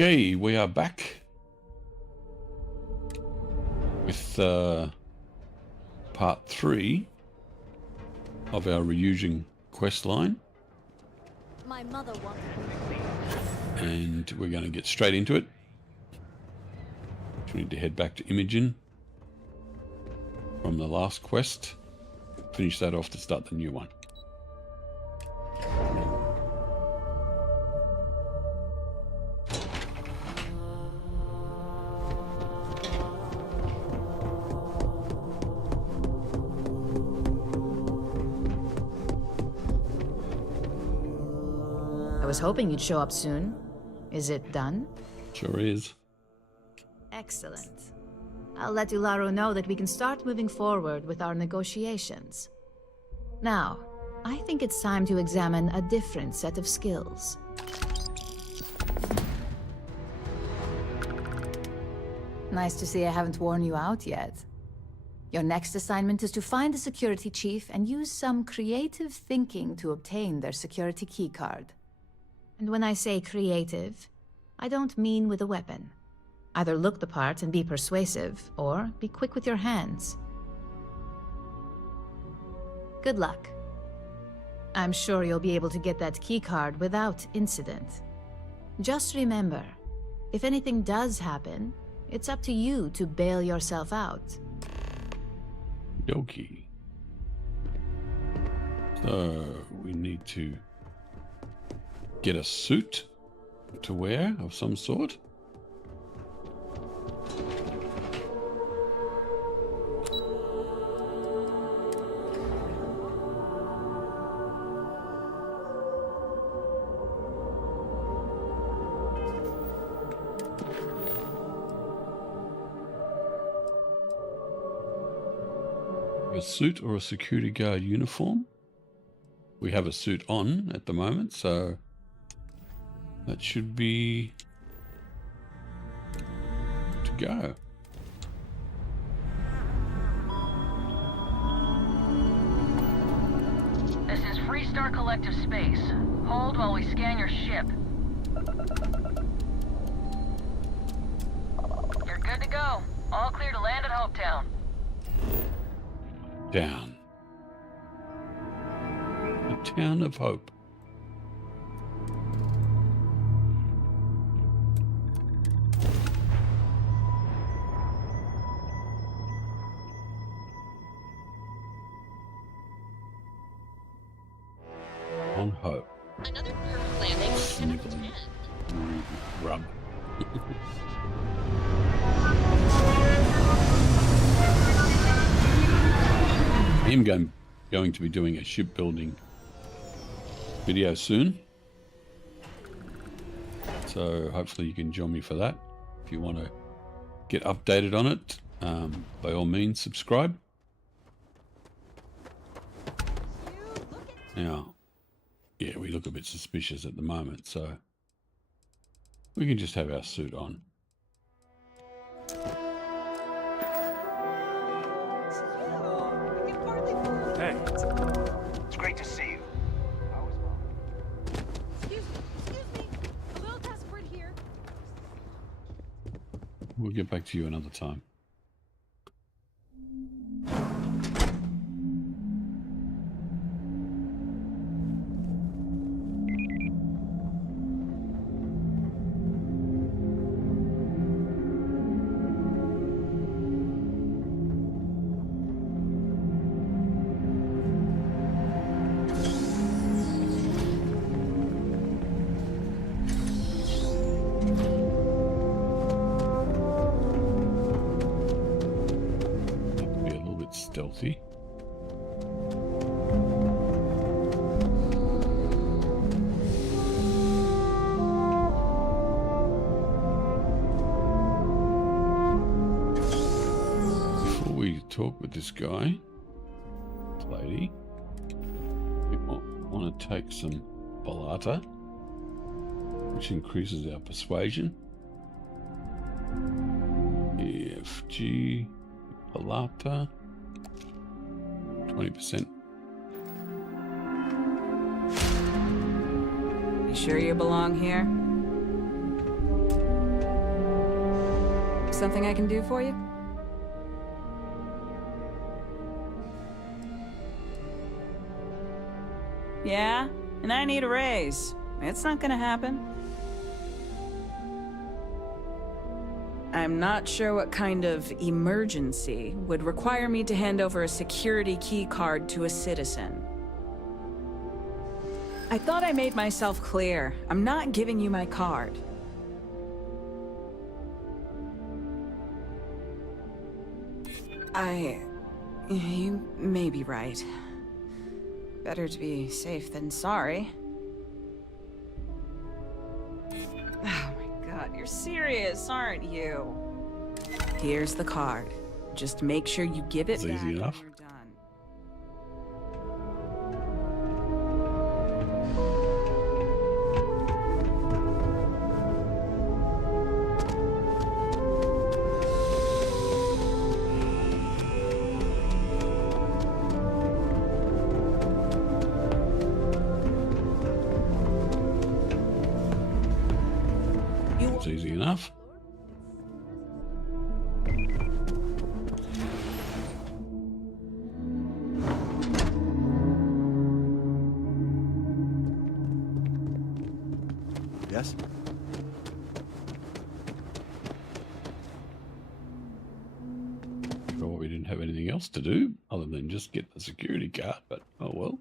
Okay, we are back with part 3 of our Ryujin Questline. My mother wanted and we're going to get straight into it. We need to head back to Imogen from the last quest. Finish that off to start the new one. I was hoping you'd show up soon. Is it done? Sure is. Excellent. I'll let Ularo know that we can start moving forward with our negotiations. Now, I think it's time to examine a different set of skills. Nice to see I haven't worn you out yet. Your next assignment is to find the security chief and use some creative thinking to obtain their security keycard. And when I say creative, I don't mean with a weapon. Either look the part and be persuasive, or be quick with your hands. Good luck. I'm sure you'll be able to get that keycard without incident. Just remember, if anything does happen, it's up to you to bail yourself out. Yoki. So we need to get a suit to wear of some sort. A suit or a security guard uniform? We have a suit on at the moment, so that should be to go. This is Freestar Collective Space. Hold while we scan your ship. You're good to go. All clear to land at Hopetown. Down. The town of Hope. On Hope. another perfect landing. Sniveling. Rub. I'm going to be doing a shipbuilding video soon, so hopefully you can join me for that. If you want to get updated on it, by all means subscribe. Now, yeah, we look a bit suspicious at the moment, so we can just have our suit on. Hey, it's great to see you. Excuse me. A little desperate here. We'll get back to you another time. Stealthy. Before we talk with this guy, lady, we want to take some Balata, which increases our persuasion. EFG Balata. 20%. You sure you belong here? something I can do for you? Yeah, and I need a raise. It's not gonna happen. I'm not sure what kind of emergency would require me to hand over a security key card to a citizen. I thought I made myself clear. I'm not giving you my card. You may be right. Better to be safe than sorry. Oh my god, you're serious, aren't you? Here's the card. Just make sure you give it It's back easy when enough. you're done. It's easy enough. Yes? Sure, we didn't have anything else to do other than just get the security card, but oh well.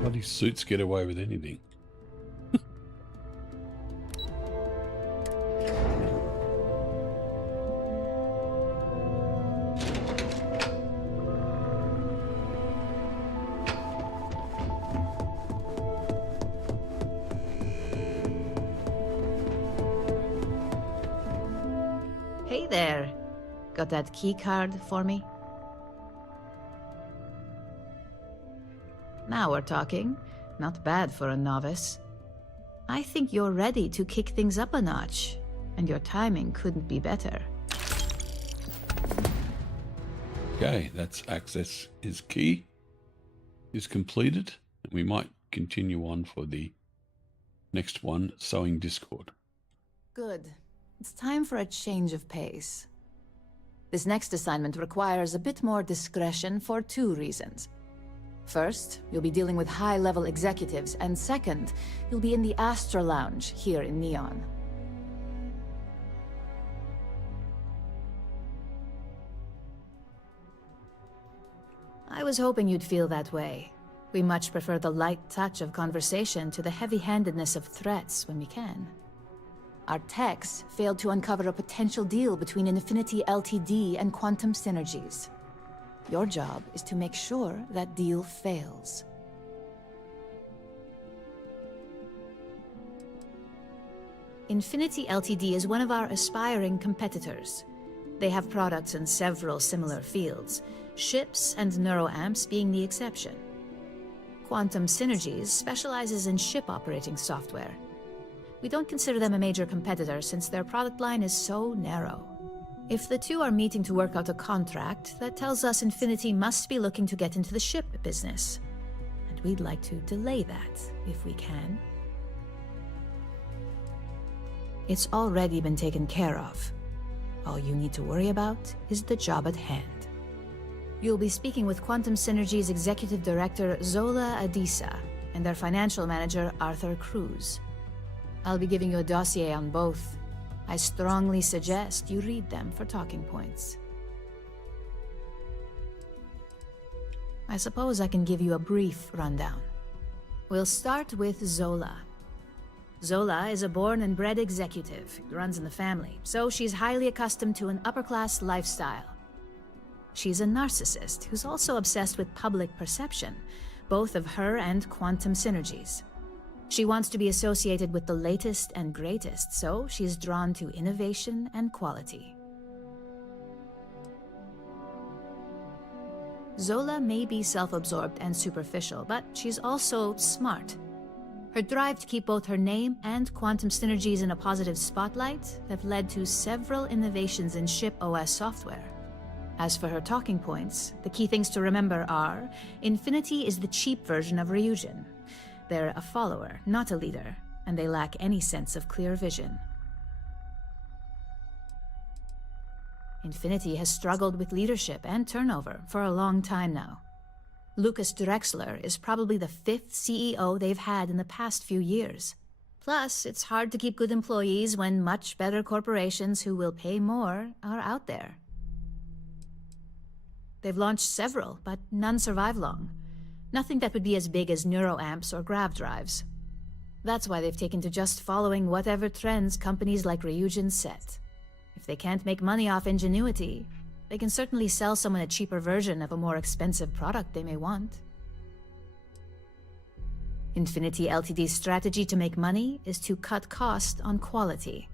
Bloody suits get away with anything. Hey there. Got that key card for me? Now we're talking. Not bad for a novice. I think you're ready to kick things up a notch, and your timing couldn't be better. Okay, that's access is key. Is completed. We might continue on for the next one, Sowing Discord. Good. It's time for a change of pace. This next assignment requires a bit more discretion for 2 reasons. First, you'll be dealing with high-level executives, and second, you'll be in the Astra Lounge here in Neon. I was hoping you'd feel that way. We much prefer the light touch of conversation to the heavy-handedness of threats when we can. Our techs failed to uncover a potential deal between Infinity Ltd. And Quantum Synergies. Your job is to make sure that deal fails. Infinity Ltd. Is one of our aspiring competitors. They have products in several similar fields, ships and neuroamps being the exception. Quantum Synergies specializes in ship operating software. We don't consider them a major competitor since their product line is so narrow. If the two are meeting to work out a contract, that tells us Infinity must be looking to get into the ship business. And we'd like to delay that, if we can. It's already been taken care of. All you need to worry about is the job at hand. You'll be speaking with Quantum Synergy's Executive Director Zola Adisa and their Financial Manager Arthur Cruz. I'll be giving you a dossier on both. I strongly suggest you read them for talking points. I suppose I can give you a brief rundown. We'll start with Zola. Zola is a born and bred executive, runs in the family, so she's highly accustomed to an upper-class lifestyle. She's a narcissist who's also obsessed with public perception, both of her and Quantum Synergies. She wants to be associated with the latest and greatest, so she's drawn to innovation and quality. Zola may be self-absorbed and superficial, but she's also smart. Her drive to keep both her name and quantum synergies in a positive spotlight have led to several innovations in ship OS software. As for her talking points, the key things to remember are: Infinity is the cheap version of Ryujin. They're a follower, not a leader, and they lack any sense of clear vision. Infinity has struggled with leadership and turnover for a long time now. Lucas Drexler is probably the 5th CEO they've had in the past few years. Plus, it's hard to keep good employees when much better corporations who will pay more are out there. They've launched several, but none survive long. Nothing that would be as big as neuroamps or grav drives. That's why they've taken to just following whatever trends companies like Ryujin set. If they can't make money off ingenuity, they can certainly sell someone a cheaper version of a more expensive product they may want. Infinity Ltd's strategy to make money is to cut cost on quality.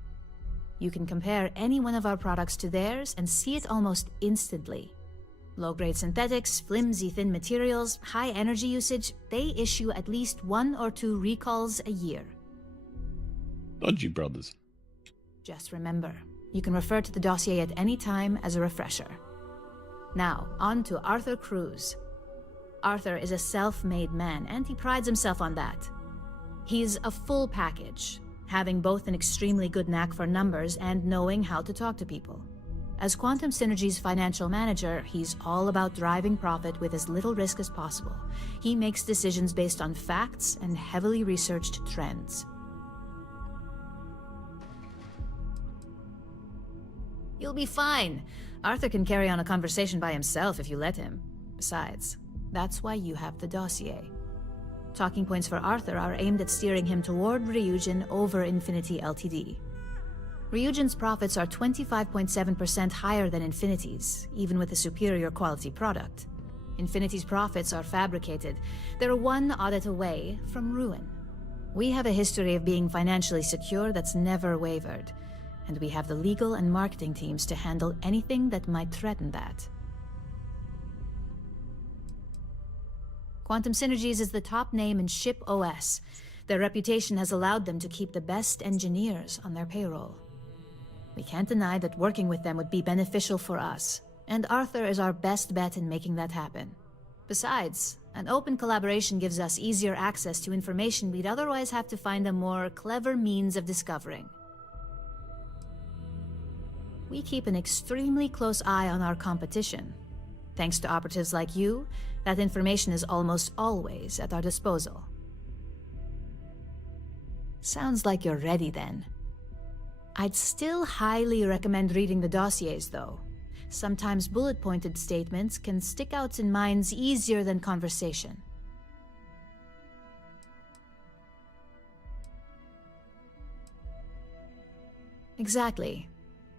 You can compare any one of our products to theirs and see it almost instantly. Low-grade synthetics, flimsy thin materials, high energy usage, they issue at least 1 or 2 recalls a year. Dodgy brothers. Just remember, you can refer to the dossier at any time as a refresher. Now, on to Arthur Cruz. Arthur is a self-made man, and he prides himself on that. He's a full package, having both an extremely good knack for numbers and knowing how to talk to people. As Quantum Synergy's financial manager, he's all about driving profit with as little risk as possible. He makes decisions based on facts and heavily researched trends. You'll be fine. Arthur can carry on a conversation by himself if you let him. Besides, that's why you have the dossier. Talking points for Arthur are aimed at steering him toward Ryujin over Infinity Ltd. Ryujin's profits are 25.7% higher than Infinity's, even with a superior quality product. Infinity's profits are fabricated. They're one audit away from ruin. We have a history of being financially secure that's never wavered, and we have the legal and marketing teams to handle anything that might threaten that. Quantum Synergies is the top name in ship OS. Their reputation has allowed them to keep the best engineers on their payroll. We can't deny that working with them would be beneficial for us, and Arthur is our best bet in making that happen. Besides, an open collaboration gives us easier access to information we'd otherwise have to find a more clever means of discovering. We keep an extremely close eye on our competition. Thanks to operatives like you, that information is almost always at our disposal. Sounds like you're ready then. I'd still highly recommend reading the dossiers, though. Sometimes bullet-pointed statements can stick out in minds easier than conversation. Exactly.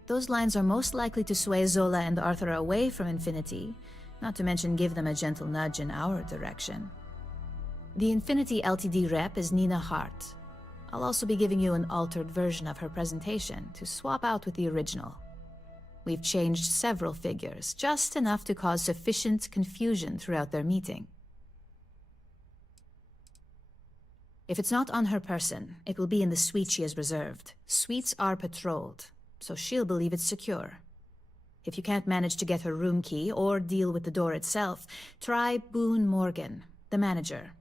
Those lines are most likely to sway Zola and Arthur away from Infinity, not to mention give them a gentle nudge in our direction. The Infinity Ltd rep is Nina Hart. I'll also be giving you an altered version of her presentation to swap out with the original. We've changed several figures, just enough to cause sufficient confusion throughout their meeting. If it's not on her person, it will be in the suite she has reserved. Suites are patrolled, so she'll believe it's secure. If you can't manage to get her room key or deal with the door itself, try Boone Morgan, the manager.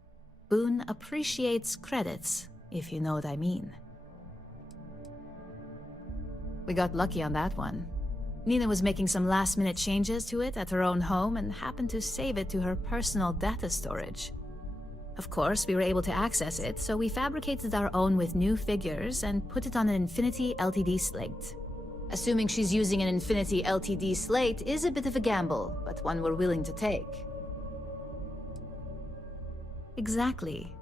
Boone appreciates credits, if you know what I mean. We got lucky on that one. Nina was making some last-minute changes to it at her own home and happened to save it to her personal data storage. Of course, we were able to access it, so we fabricated our own with new figures and put it on an Infinity Ltd slate. Assuming she's using an Infinity Ltd slate is a bit of a gamble, but one we're willing to take. Exactly.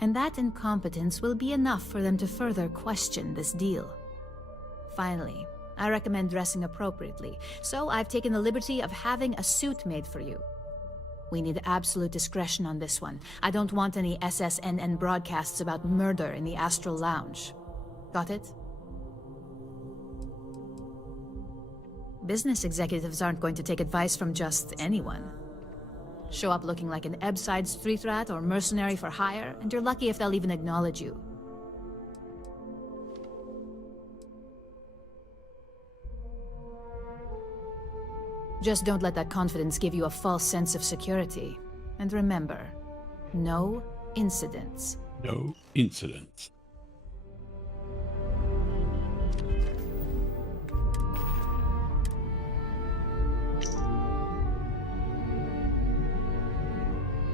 And that incompetence will be enough for them to further question this deal. Finally, I recommend dressing appropriately, so I've taken the liberty of having a suit made for you. We need absolute discretion on this one. I don't want any SSNN broadcasts about murder in the Astral Lounge. Got it? Business executives aren't going to take advice from just anyone. Show up looking like an Ebbside street rat or mercenary for hire, and you're lucky if they'll even acknowledge you. Just don't let that confidence give you a false sense of security. And remember, no incidents. No incidents.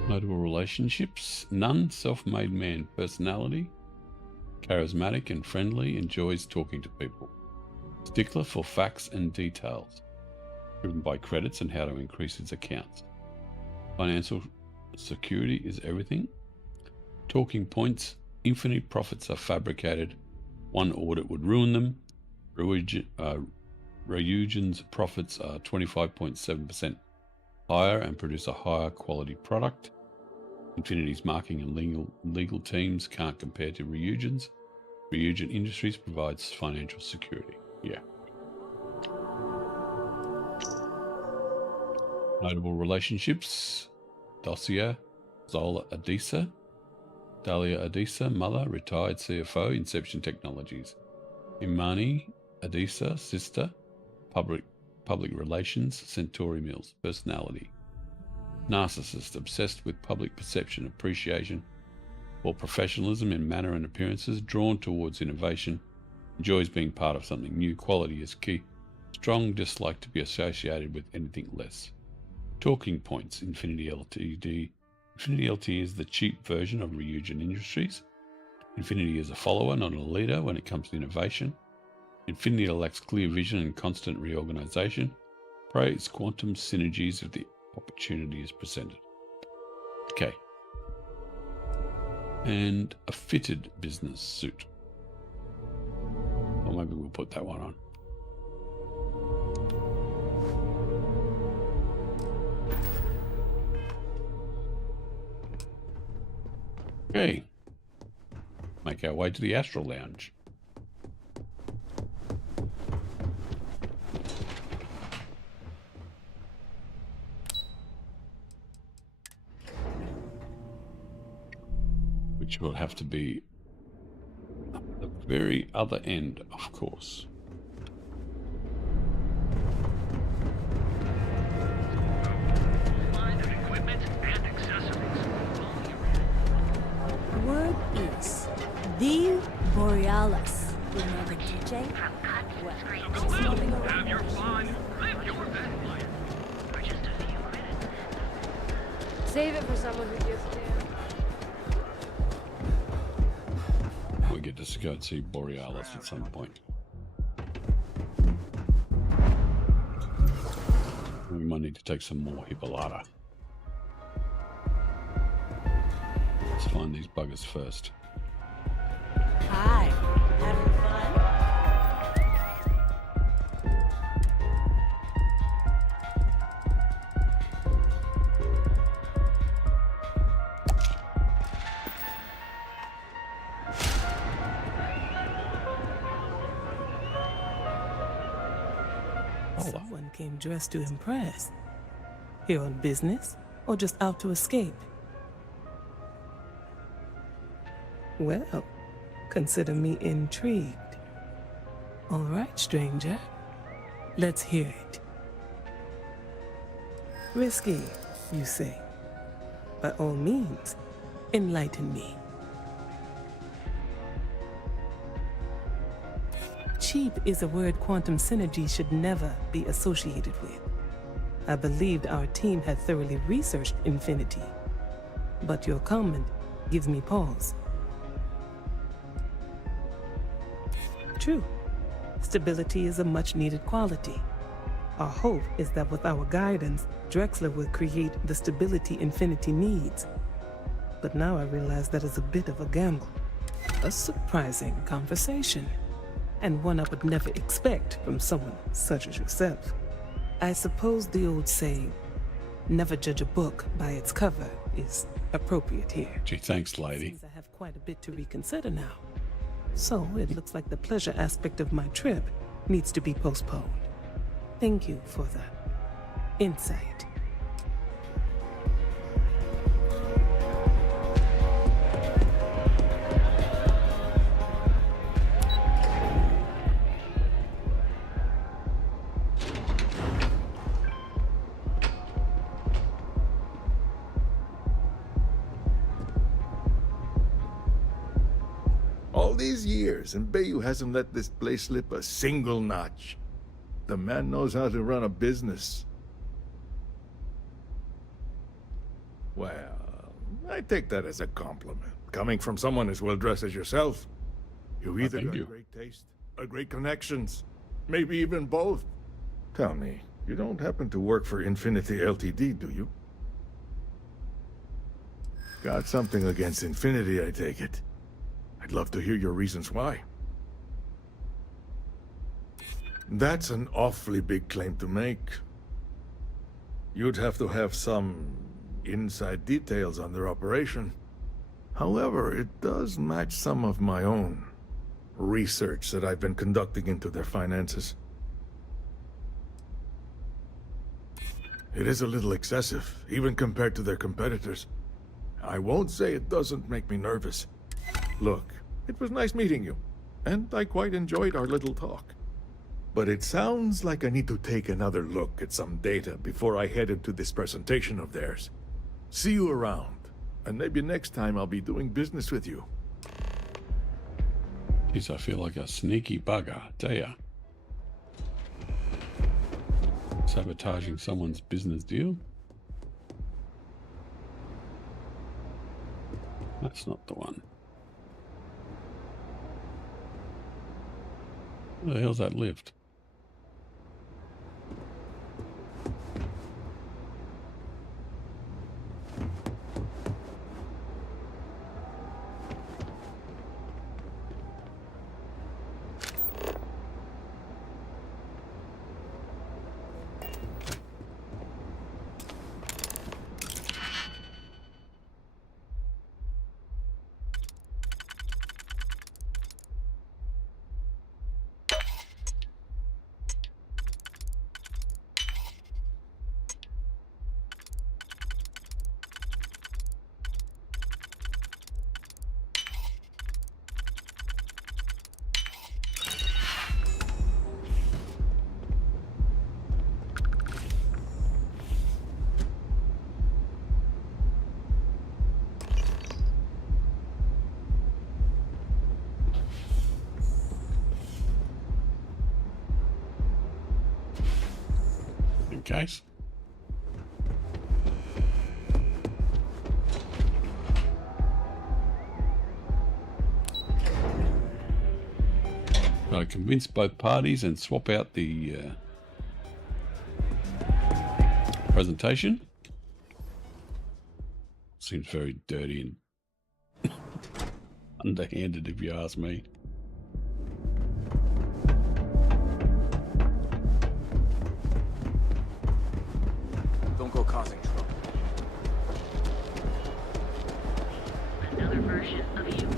Notable relationships. None. Self-made man. Personality. Charismatic and friendly. Enjoys talking to people. Stickler for facts and details. Driven by credits and how to increase his accounts. Financial security is everything. Talking points. Infinite profits are fabricated. One audit would ruin them. Ryujin's profits are 25.7% higher and produce a higher quality product. Infinity's marketing and legal teams can't compare to Ryujin's. Ryujin Industries provides financial security. Yeah. Notable relationships. Dalia Adisa, mother, retired CFO, Inception Technologies. Imani Adisa, sister, public relations, Centauri Mills. Personality. Narcissist, obsessed with public perception, appreciation for professionalism in manner and appearances, drawn towards innovation, enjoys being part of something new, quality is key, strong dislike to be associated with anything less. Talking points. Infinity Ltd. Infinity Ltd is the cheap version of Ryujin Industries. Infinity is a follower, not a leader when it comes to innovation. Infinity lacks clear vision and constant reorganization. Praise quantum synergies if the opportunity is presented. Okay. And a fitted business suit. Or maybe we'll put that one on. Okay. Make our way to the Astral Lounge. Which will have to be at the very other end, of course. Equipment and accessories. Word is the Borealis. You know the DJ? Well, she's moving around. Have your fun. Live your best life. For just a few minutes. Save it for someone who just did. We get to go and see Borealis at some point. We might need to take some more Hippolyta. Let's find these buggers first. Hi, having fun? Someone came dressed to impress. Here on business, or just out to escape? Well, consider me intrigued. All right, stranger. Let's hear it. Risky, you say? By all means, enlighten me. Cheap is a word quantum synergy should never be associated with. I believed our team had thoroughly researched Infinity, but your comment gives me pause. True, stability is a much-needed quality. Our hope is that with our guidance, Drexler will create the stability Infinity needs. But now I realize that is a bit of a gamble. A surprising conversation, and one I would never expect from someone such as yourself. I suppose the old saying, never judge a book by its cover, is appropriate here. Gee, thanks, lady. Seems I have quite a bit to reconsider now. So it looks like the pleasure aspect of my trip needs to be postponed. Thank you for the insight. All these years, and Bayou hasn't let this place slip a single notch. The man knows how to run a business. Well, I take that as a compliment. Coming from someone as well-dressed as yourself. You either thank got you. great taste or great connections. Maybe even both. Tell me, you don't happen to work for Infinity Ltd, do you? Got something against Infinity, I take it. I'd love to hear your reasons why. That's an awfully big claim to make. You'd have to have some inside details on their operation. However, it does match some of my own research that I've been conducting into their finances. It is a little excessive, even compared to their competitors. I won't say it doesn't make me nervous. Look, it was nice meeting you, and I quite enjoyed our little talk. But it sounds like I need to take another look at some data before I head into this presentation of theirs. See you around, and maybe next time I'll be doing business with you. Jeez, I feel like a sneaky bugger, tell ya. Sabotaging someone's business deal? That's not the one. Where the hell's that lift? Case. I convince both parties and swap out the presentation. Seems very dirty and underhanded, if you ask me. Don't go causing trouble. Another version of you.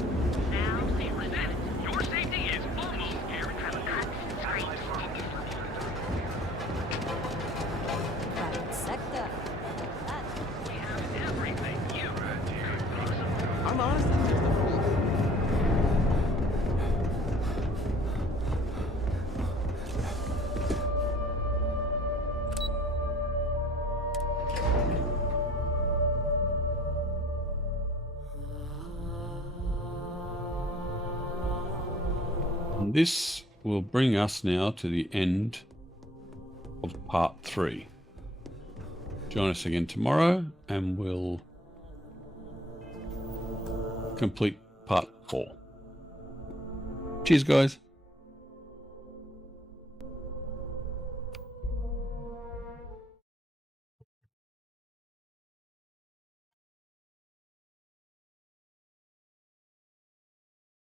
Now, Your safety is almost guaranteed. Private sector. That. We have everything you heard here. I'm honestly just a fool. And this will bring us now to the end of part 3. Join us again tomorrow and we'll complete part 4. Cheers, guys.